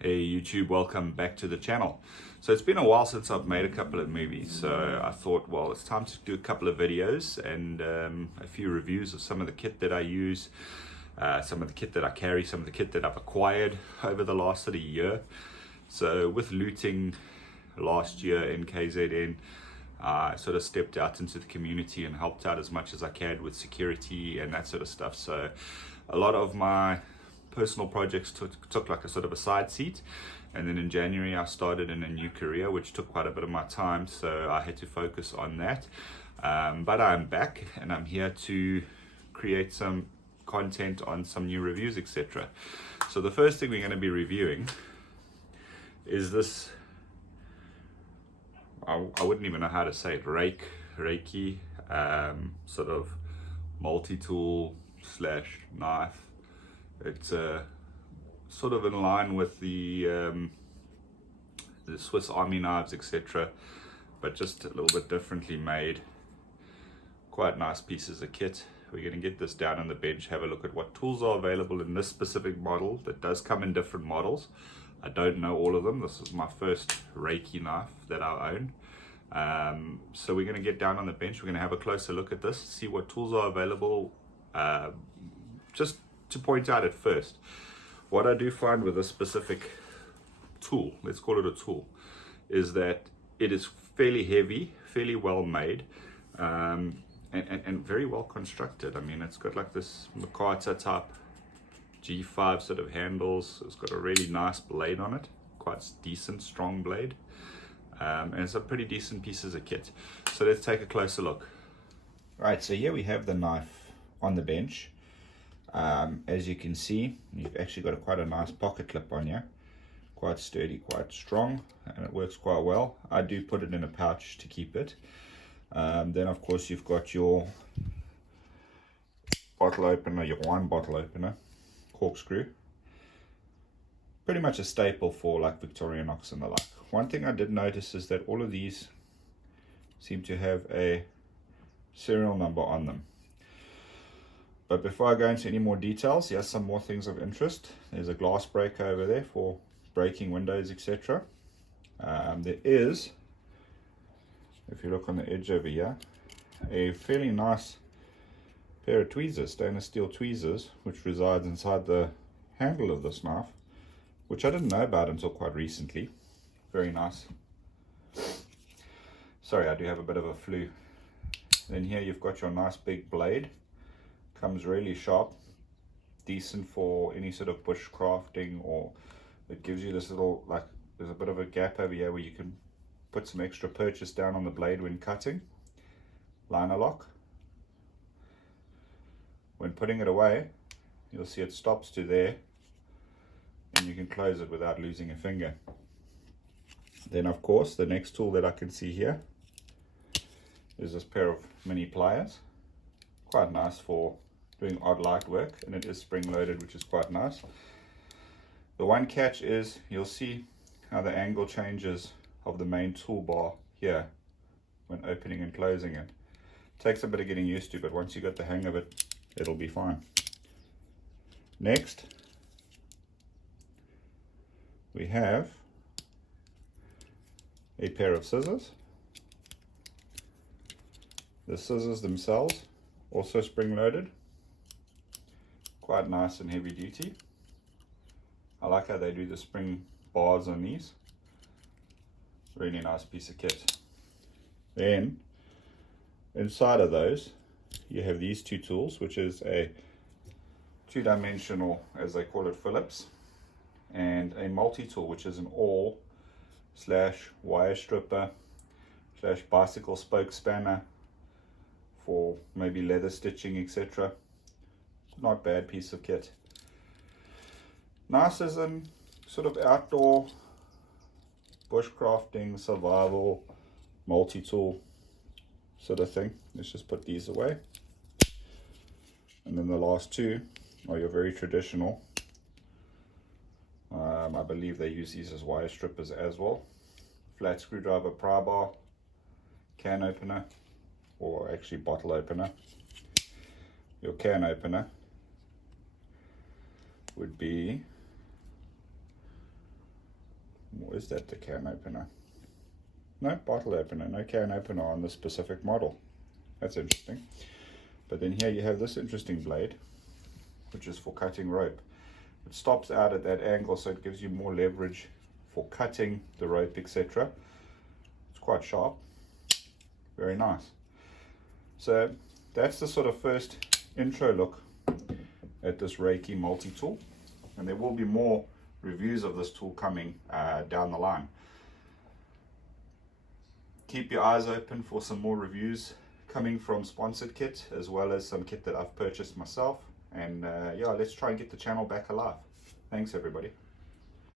Hey YouTube, welcome back to the channel. So it's been a while since I've made a couple of movies, so I thought, well, it's time to do a couple of videos and a few reviews of some of the kit that I use, some of the kit that I carry, some of the kit that I've acquired over the last sort of year. So with looting last year in KZN, I sort of stepped out into the community and helped out as much as I can with security and that sort of stuff. So a lot of my personal projects took like a sort of a side seat, and then in January I started in a new career which took quite a bit of my time, so I had to focus on that. But I'm back and I'm here to create some content on some new reviews, etc. So the first thing we're going to be reviewing is this, I wouldn't even know how to say it, Ruike sort of multi-tool slash knife. It's sort of in line with the Swiss Army knives, etc., but just a little bit differently made. Quite nice pieces of kit. We're going to get this down on the bench, have a look at what tools are available in this specific model that does come in different models. I don't know all of them. This is my first Ruike knife that I own. So we're going to get down on the bench. We're going to have a closer look at this, see what tools are available. Just to point out at first, what I do find with this specific tool, let's call it a tool, is that it is fairly heavy, fairly well made, and very well constructed. I mean, it's got like this Makata type G5 sort of handles. It's got a really nice blade on it, quite decent, strong blade, and some pretty decent pieces of kit. So let's take a closer look. Right, so here we have the knife on the bench. As you can see, you've actually got quite a nice pocket clip on here, quite sturdy, quite strong, and it works quite well. I do put it in a pouch to keep it. Then of course you've got your bottle opener, your wine bottle opener, corkscrew, pretty much a staple for like Victorinox and the like. One thing I did notice is that all of these seem to have a serial number on them. But before I go into any more details, here's some more things of interest. There's a glass breaker over there for breaking windows, etc. There is, if you look on the edge over here, a fairly nice pair of tweezers, stainless steel tweezers, which resides inside the handle of this knife, which I didn't know about until quite recently. Very nice. Sorry, I do have a bit of a flu. Then here you've got your nice big blade. Comes really sharp, decent for any sort of bush crafting, or it gives you this little, like, there's a bit of a gap over here where you can put some extra purchase down on the blade when cutting. Liner lock. When putting it away, you'll see it stops to there, and you can close it without losing a finger. Then of course the next tool that I can see here is this pair of mini pliers. Quite nice for doing odd light work, and it is spring loaded, which is quite nice. The one catch is you'll see how the angle changes of the main toolbar here when opening and closing it. Takes a bit of getting used to, but once you got the hang of it, it'll be fine. Next, we have a pair of scissors. The scissors themselves also spring loaded, quite nice and heavy duty. I like how they do the spring bars on these. Really nice piece of kit. Then inside of those you have these two tools, which is a two-dimensional, as they call it, Phillips, and a multi-tool, which is an awl slash wire stripper slash bicycle spoke spanner for maybe leather stitching, etc. Not bad piece of kit. Nice as in sort of outdoor bushcrafting, survival, multi-tool sort of thing. Let's just put these away. And then the last two are your very traditional. I believe they use these as wire strippers as well. Flat screwdriver pry bar, can opener, or actually bottle opener. Your can opener would be Or is that the can opener? No, bottle opener, no can opener on this specific model. That's interesting. But then here you have this interesting blade, which is for cutting rope. It stops out at that angle, so it gives you more leverage for cutting the rope, etc. It's quite sharp, very nice. So that's the sort of first intro look at this Ruike multi-tool, and there will be more reviews of this tool coming down the line. Keep your eyes open for some more reviews coming from sponsored kit, as well as some kit that I've purchased myself. And yeah, let's try and get the channel back alive. Thanks everybody.